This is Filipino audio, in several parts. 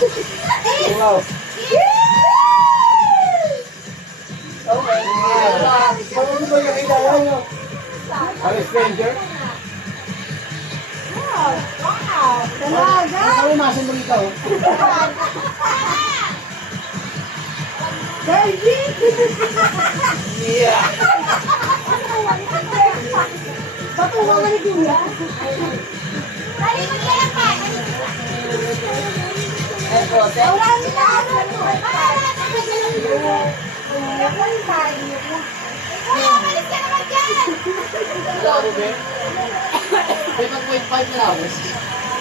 Wow. Okay. Paano ba yung kilala nyo? Ang stranger? Wow. Dalaga. Nakaumasan mo ikaw. Baby. Yeah. Patuwa ka ni Kuya. Dali mo yan pa. Wala nila ano. Kuya, umalis ka naman dyan. Wala ko ba? 5.5 na ako.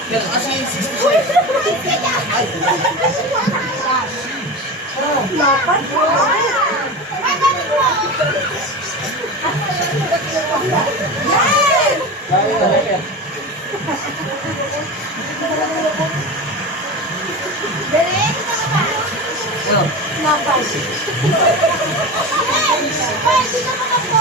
Kasi 65. Ay. Dapat. Ay, dali mo. Yan. Kaya na lang. Dali, dito ka pa. Ano? Dapat. Ay, dito ka pa po.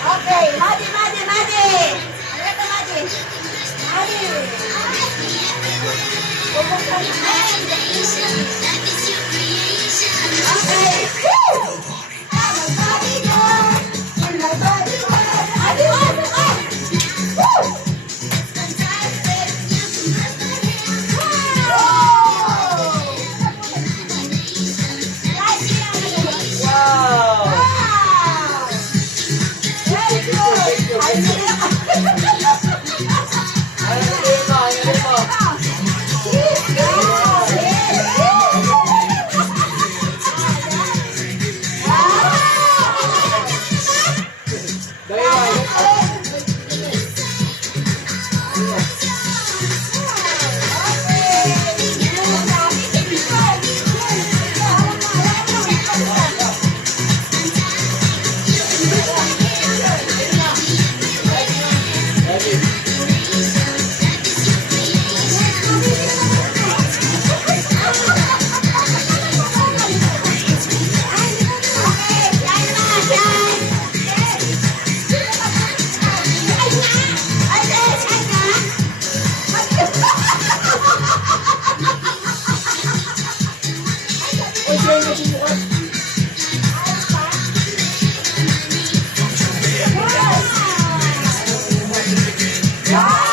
Okay, Madi. Ano ka, Madi? Wow!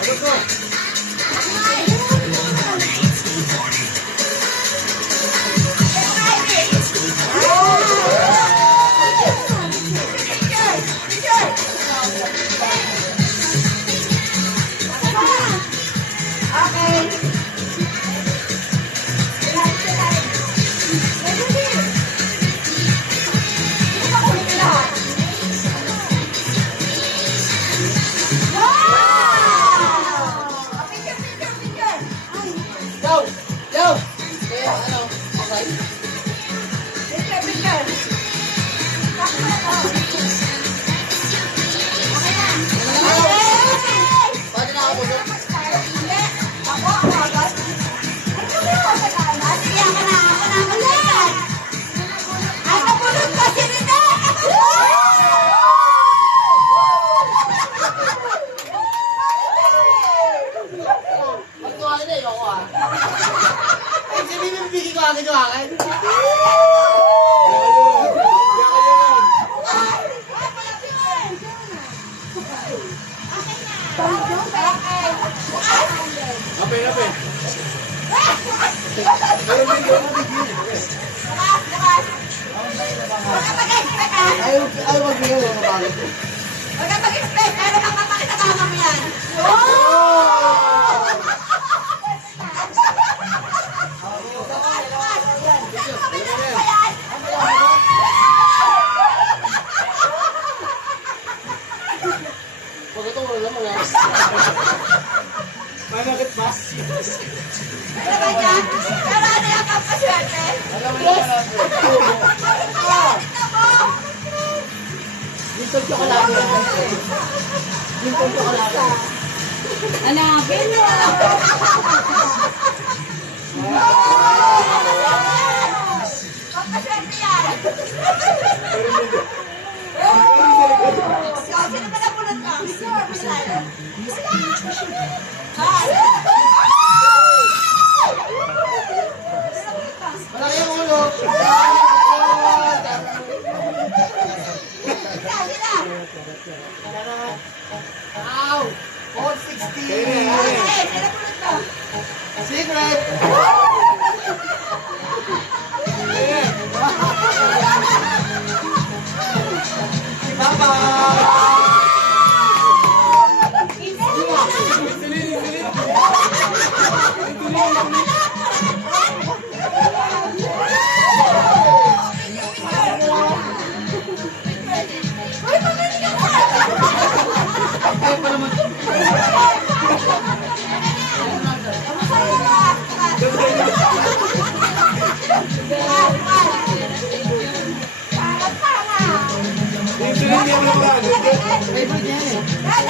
Ano mo? Ayaw magbigay ng mga bagay. Huwag ka mag-expect, pero magpapakita ka mo yan. Oh! Dito chocolate. Dito chocolate. Hanapin mo. Papaswerte yan. Sino ba napulot ka? Malaki ang ulo. Ow! 460. Secret. Si Papa. Ay, pa naman. Favorite yan eh. Wow!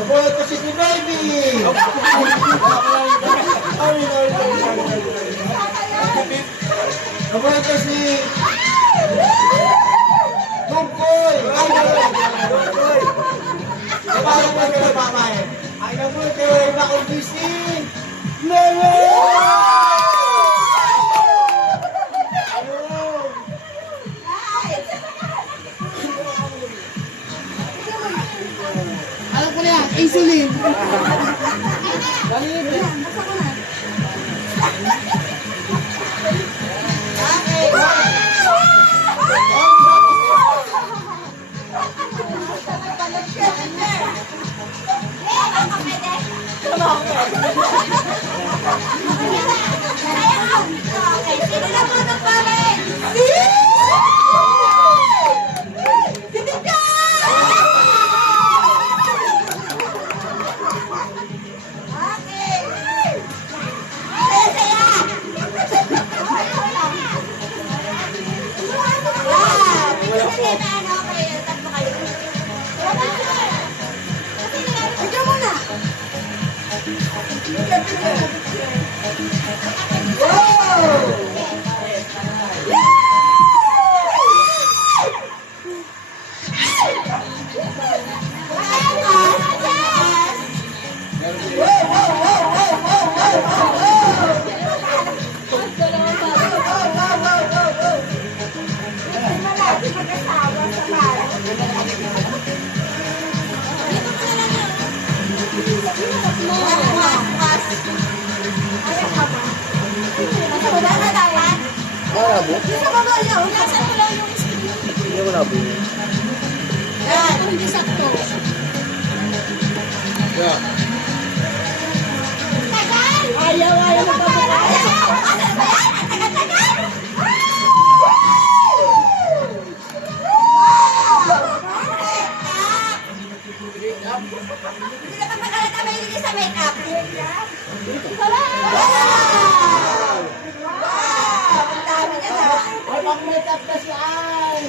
Nabuhat ko si baby! Nabuhat ko si Tungkoy! Tungkoy! Paano mo ito na pamahin? Ay, nabuhat ko yung bakong gising! Meme! Alam ko na yan, easily. Dali rin. Malabo? Sa baba lang. Nasa ko lang yung screen. Hindi malabo. Yan. Hindi sakto. Yeah. Tagal! Ayaw mo pa ba? Ayaw! Ano ba yan? Ang tagal-tagal! Hindi na pagkakalata may hindi sa make-up. Ang dami na na. Ay, pang-makeup na saan?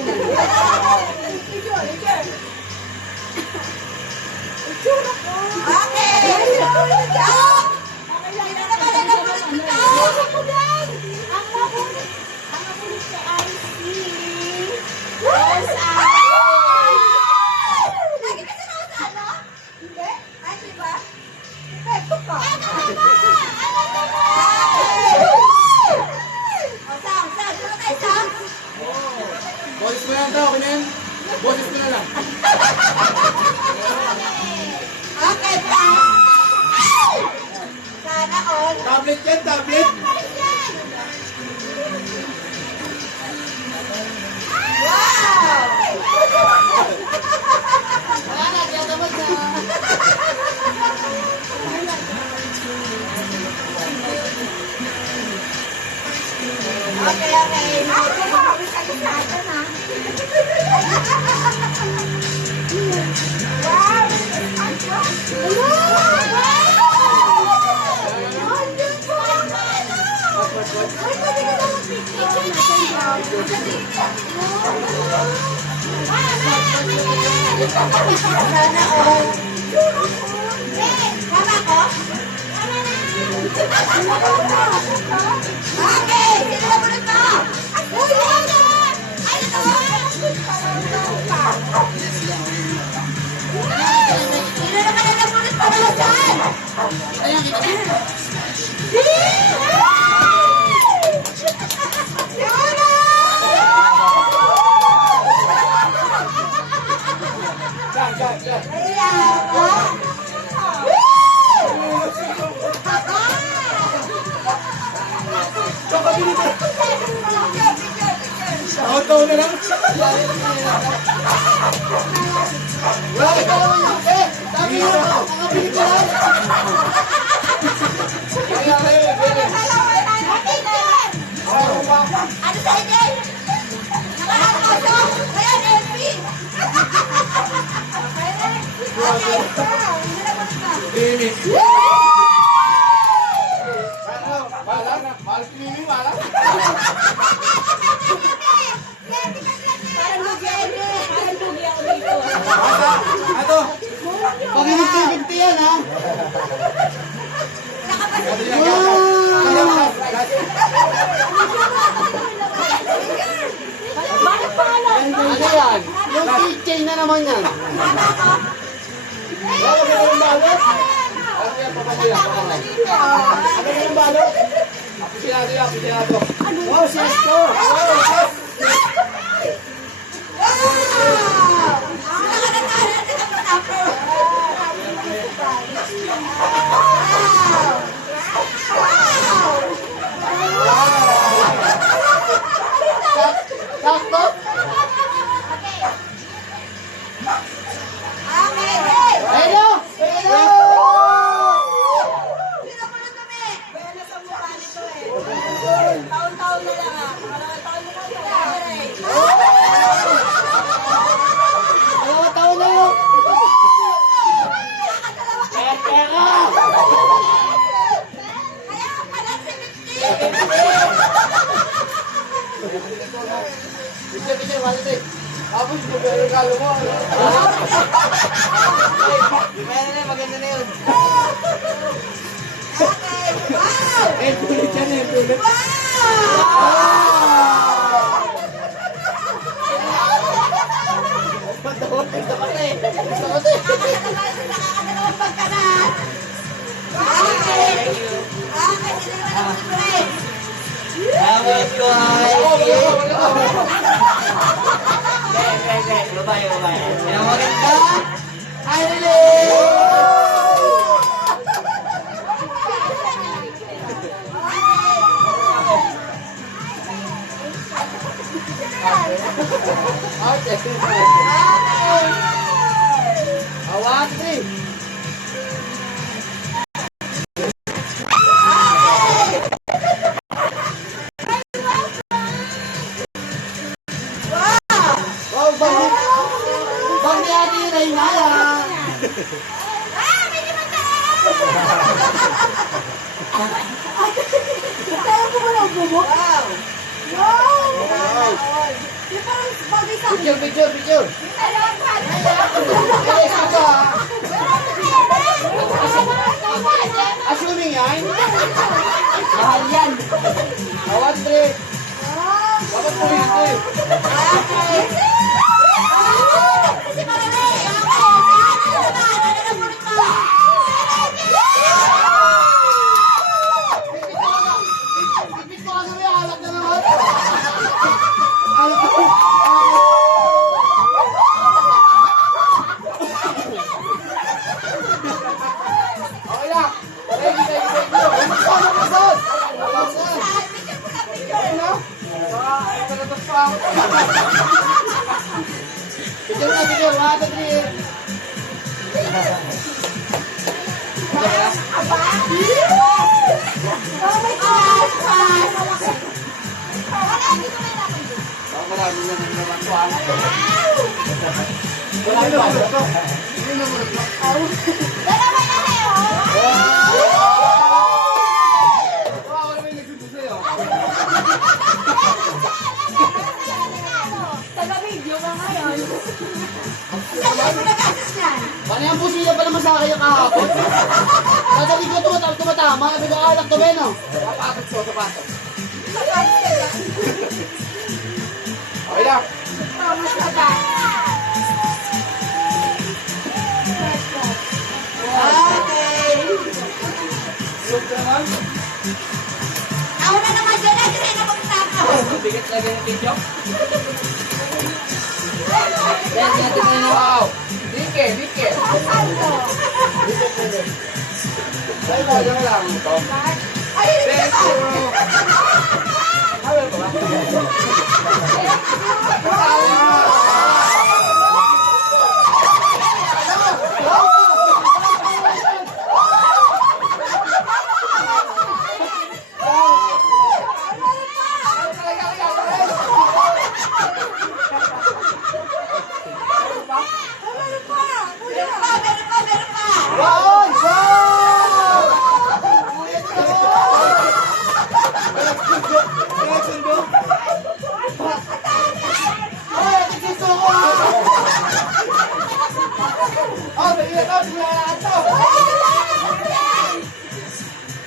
Okay! Stop! Hindi na naman ang napulot ito! Ang nakulit si IC. Rose Eye! Lagi kasi na sa ano? Hindi? Ay, di ba? Ito pa. Ano ba? Ano ba? O, Sam, doon tayo, Sam. Boses mo lang daw, ganyan. Boses mo na lang. Okay, pa. Sana all. Tablet yan, tablet. Wow! Okay, okay. Ako makawin ka sa atin, ha? Wow! Okay, sino na ulit mo? Uy, ano? Ano to? Sino naman na namulit pa na saan? Auto na lang. Wala ka naman yun. Dami na. Nakabili ka lang. Ano sa inyo? Nakaano? Ayan, LP! Okay, wow! Hindi na ulit na. Linis. Bala na. Bala swimming, bala. Parang lugi ako dito. Ato. Pag hinagti yan, ha? Bakit pala? Ano yan? Yung keychain na naman yan. Wala ka ng balot? Ano yan, papakuya? Ano yung balot? Apisinado yan, apisinado. Wow, siyasto! Sakto? Hello! Hello! Taon-taon na lang, ah. Pangalawang taon na lang. Dalawang taon na yun! Teka! Picture, wallet eh. Tapos, regalo mo. Maganda na, maganda na yun. Eh, pulit yan eh, pulit. Tawag ko ay... Babae. Yung maganda, Awak three. Wow, bang ni Ate Reyna. Picture. Assuming yan. Mahal yan. Awat three. Dapat po ito eh. Picture, 1, 2, 3. Wala na ba? Dalawa na kayo. Wow, ano may nagsundo sa'yo? Taga-video ka ngayon. Saan mo nagagas yan? Paano yung pusila pa naman sa akin yung kahapon? Sasabi ko tumatama, nag-aalak to, Ben, oh. Sapatos ko, sapatos. Okay lang. Mas mabay. Okay. Soup naman. Ako na naman dyan. Kasi na magtakaw. Bigat lagi ng video. Yan, tinatignan niyo. Wow. Dike, dike. Saan to? Ay, kaya lang ito. Ay, hindi Thank ka ba? you. Ano ba? Meron pa. Meron pa. Wow! Wow! Kaya sundo? Ay, ati gusto ko! Oh, bigyan ko, bigyan ito!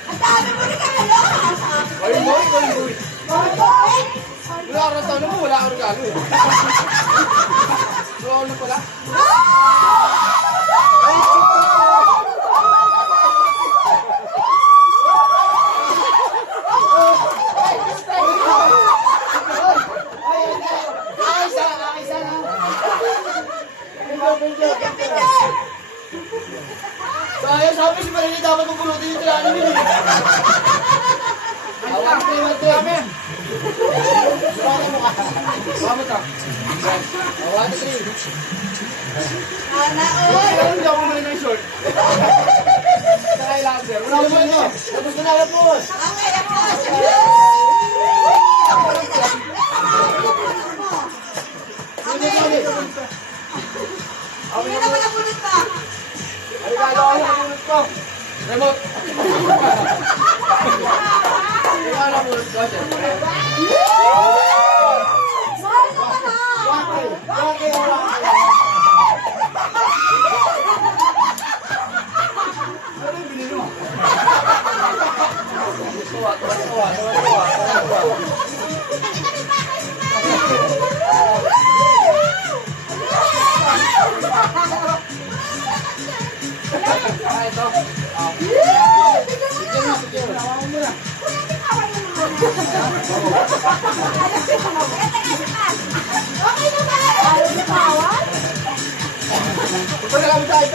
Ang dami mo regalo. Koy-boy, koy-boy. Wala ka ng tanong mo, wala ka regalo eh. So, ano pala? Sayang, sabi si Marini dapat magpulutin yung tilanin yun eh. Awak ko yung ito. Salamat ka. Awak ko yung Sana Kaya hindi ako mali ng short. Sakay lang sir. Wala ko ito. Tapos na nalapos. Okay, ako. Hindi naman nabulot pa. Aligado ako sa bulot ko. Remote. Ikaw na bulot ko, siyempre. Mahal naman ha. Bakit? Bakit wala ka? Ano yung binili mo? Tuwa. Ah, ito. Picture. Tawa mo muna. Okay na ba? Ayaw na bawal? Ito na lang tayo.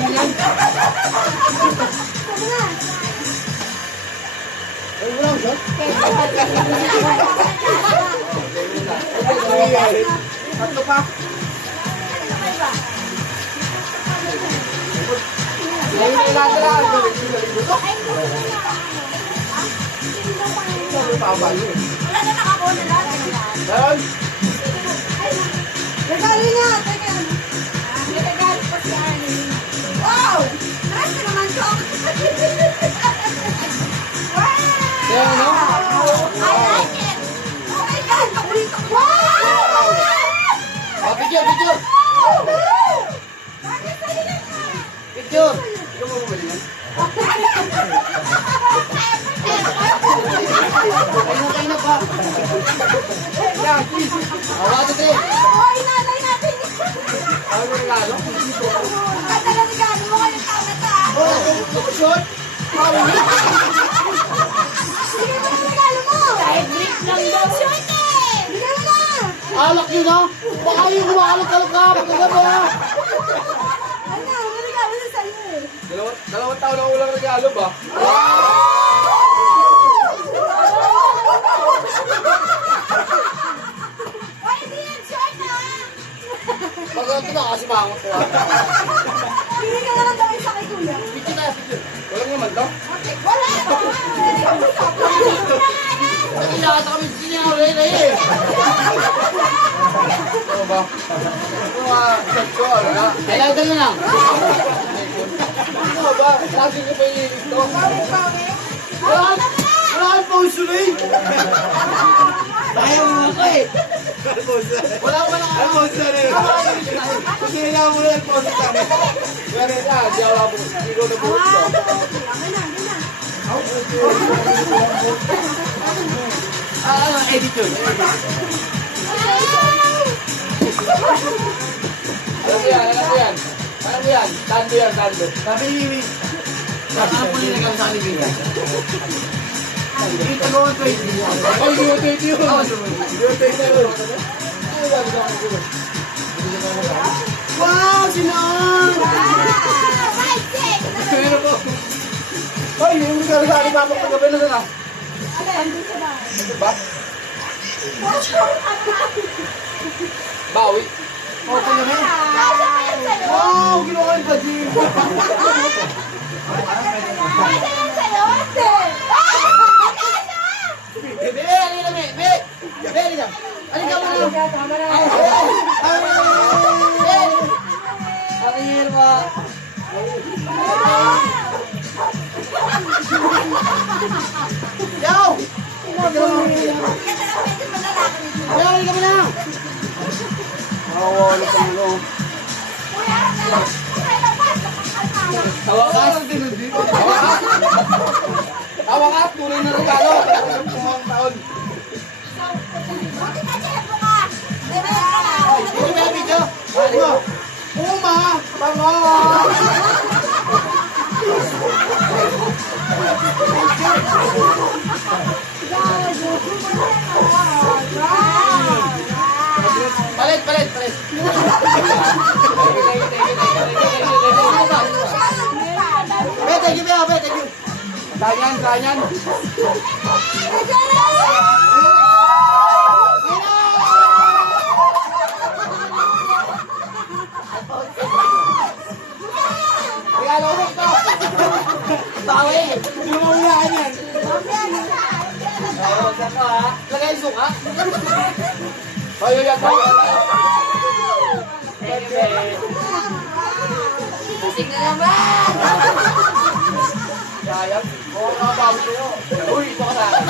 Yan. Sabi na. Ay, wala ko siya. Tatlo pa. Ngayon na lang talaga. Ay, hindi ko na. Hindi ko pa. Pabalo eh. Wala na nakakuna lang. Meron? Regalo niya. Teka. May regalo pa si Arnie. Wow! Nice ka naman to. Wow! Kaya ano? I like it. Oh my God! Paborito ko. Wow! Oh, picture. Bakit sa'yo lang ka? Picture. Ikaw mo bumili yan? Kayo na pa. Yan, please. Awado tayo. Oh, inalay natin. Ano yung regalo? Ang ganda ng regalo mo ngayong taon na to, ah. Oh, short. Bigay mo ng regalo mo. Kahit brief lang daw. Short eh. Bigay mo na. Alak yun ha. Baka yung kumakalok-kalok ka. Pagkagabi ha. Ano, may regalo na sa'yo eh. Dalawang taon na ulang regalo ba? Oy, hindi yan short ah. Pagkagabi na kasi mangot ko ha. Bigay ka na lang daw yung sa kay kuya. Picture tayo, picture. Walang naman to. Okay, wala. Nakilata kami sa sinyaw, Rene eh. Ano nga, isang ko, ano na? Kailangan ka na lang. Ano ba? Lagi ko pa yung ito. Wala kang puso na eh. Ayaw mo ako eh. Wala ko lang Ang puso na eh. Kasi kailangan mo na ang puso na eh. Pwede na, di ako po. Hindi ko na po ito. Ano, edit yun. Alam mo yan, alam mo yan. Alam mo yan, tando yan, tando. Sabi ni ano po nila kami sa kalibigan? Kita ko ang 20. Ay, hindi mo tayo yun. Hindi mo tayo yun. Wow, sinon! Pero po. Ay, yung regalo sa akin, Papa, pagkabi na sana. Ito ba? Bawi. Oh, pagkabi. Wow, ginawa ko yung budget. Be, alin na, be. Be, alin na. Alin ka muna. Alin mo. Yaw! Yaw, alin ka muna. Awala ka muna. Tawa ka. Tawa ka. Tawa ka. Tunay na regalo. Pumang taon. Ito ba yung video? Ano? Uma! Bango! Palit, palit, palit. Be, thank you, be, thank you. Ganyan, ganyan. Regalo ko ito. Bawi. Hindi mo mamulaan yan. Oo, saan ka ha? Lagay yung suka. Ay, ay, ay. Thank you, be. Busing na naman. Sayang. Oo, nakabawi sa'yo. Uy, ito ka sa akin.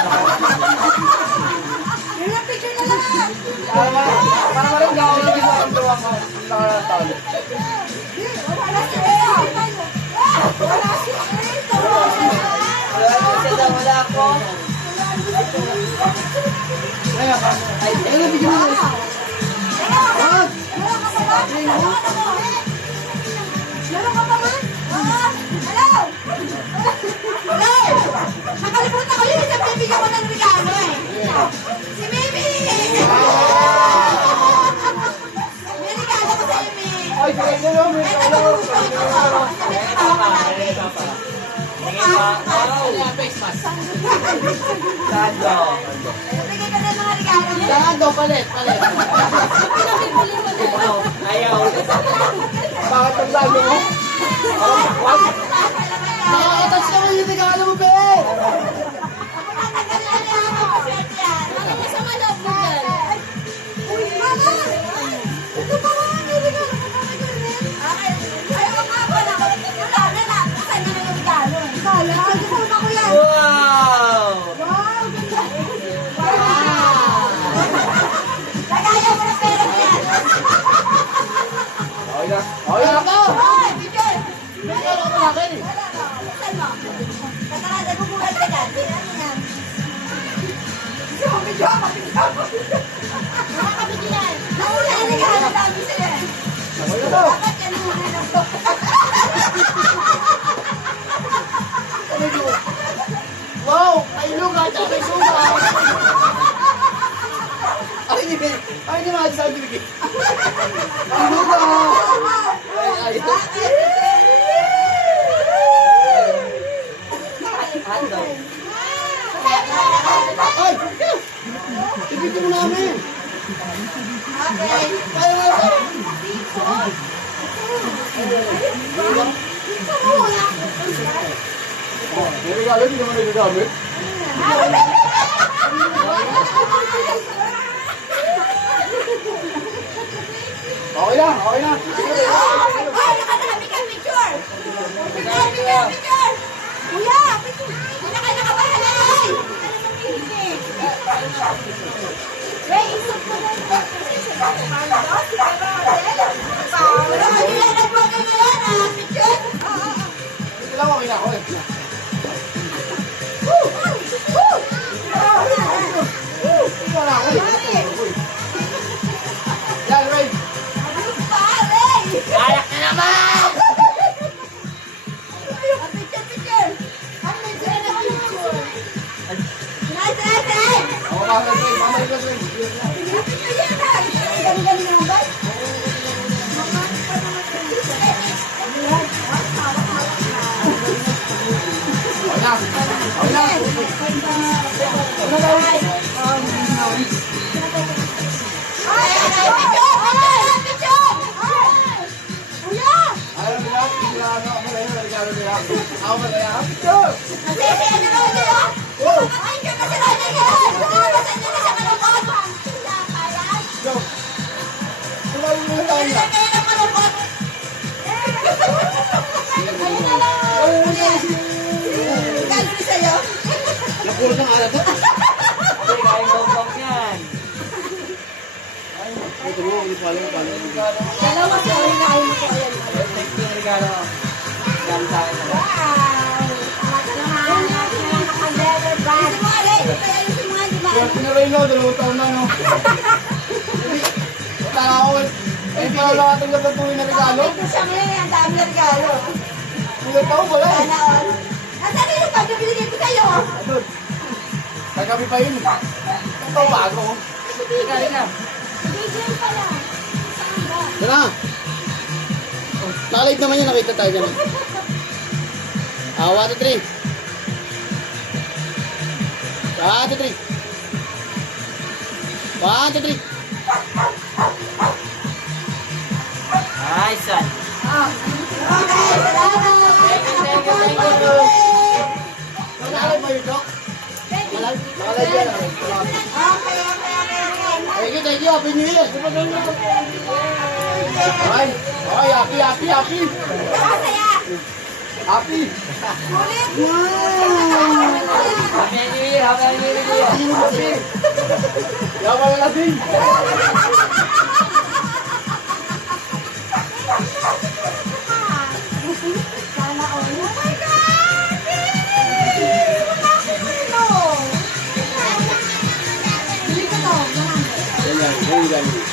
Para malang gawin namin sa ang duwang taon. Wala ako. Ay, bigyan mo na. Meron ka pa man? Hello? Hello? Nakalimutan ko yun, isang bibigyan ko ng regalo eh. Si Mimi! May regalo ko sa'yo, Mimi. Ay, sige nyo lang. May Ito regalo. gusto ko ito. Sabi ko tao ka lagi. Face mask. Bigay ka na ng mga regalo mo. Sando, palit, palit. Ayaw. Bakit ang dami mo? Wag. Nakakatas naman yung regalo mo, be. Tatagal na niya ako. Maswerte yan. Ano mo sa maloob mo dyan? Uy, mama! Ito pa nga, may regalo ko pa kay Cornel. Okay. Ayaw nga pala. Wala na lang. Saan na yung regalo? Kala, kasama ko yan. Wow! Wow, ganda. Wow! Lagayan mo ng pera mo yan. Okay na. Okay na. Hoy, Bidyon! Regalo ko na akin eh. Wala na. Buksan mo. Tatarada, gugulat ka dyan. Tingnan mo yan. Gusto mo, Bidyon? Nakakabit yan. Nauna ang regalo namin sa'yo eh. Dapat yan ang muna ng Wow! May luga at may suga. Ay, hindi. Ay, hindi mga sabi bigay. May luga. Ay, ay. Ano? Ay! Ibigay mo namin. Okay. Ay, ay, ay. May regalo, hindi naman nagagamit. Ray, isip ko na yun. Mando, si Carotel. Paolo, hindi yan nagpagano yan, ah, picture. Ito lang okay na ako eh. Yan, Ray. Ayak na naman! Picture! Ano na dyan na picture? Nice! Ako ka, Ray. Mamay ka, Ray. Galing-galing naman ba? Okay na. Okay na. Alam mo lang, hindi na ano, ako lang yung regalo nila. Ako malaya. Picture! Go! Tumayo mo yung tayo na. Napulot ng alat. Hindi, kaya gawang yan. Ito mo, hindi pala yung pala. Dalawa sa ulit mo ko ayan. Thank you, regalo. Regalo sa akin na. Swerte na rin, no? 2 taon na, no? Hindi. Tara ako eh. Eh, pala lang atong natutuloy na regalo. Siya ngayon, ang dami na regalo. 2 taon wala eh. Sana all. Nasaan yung pagkabiligay ko sa'yo? Adun. Kagabi pa yun. Ito bago. Galing na. DJ pala. Tara! Nakalive naman yan, nakita tayo ganun. 1, 2, 3. 1, 2, 3. 1, 2, 3. Nice one. Okay, salamat. Thank you. Nakalive mo yun, Dok? Nakalive yan. Okay. Thank you. Happy New Year. Ay, ay, happy. Nakasaya. Happy. Ulit. Happy New Year. Happy New Year. Happy. Yawa na natin. Sana all. Oh my God! Baby! Wala ko relo. Hindi ko to. Ganyan, ganyan.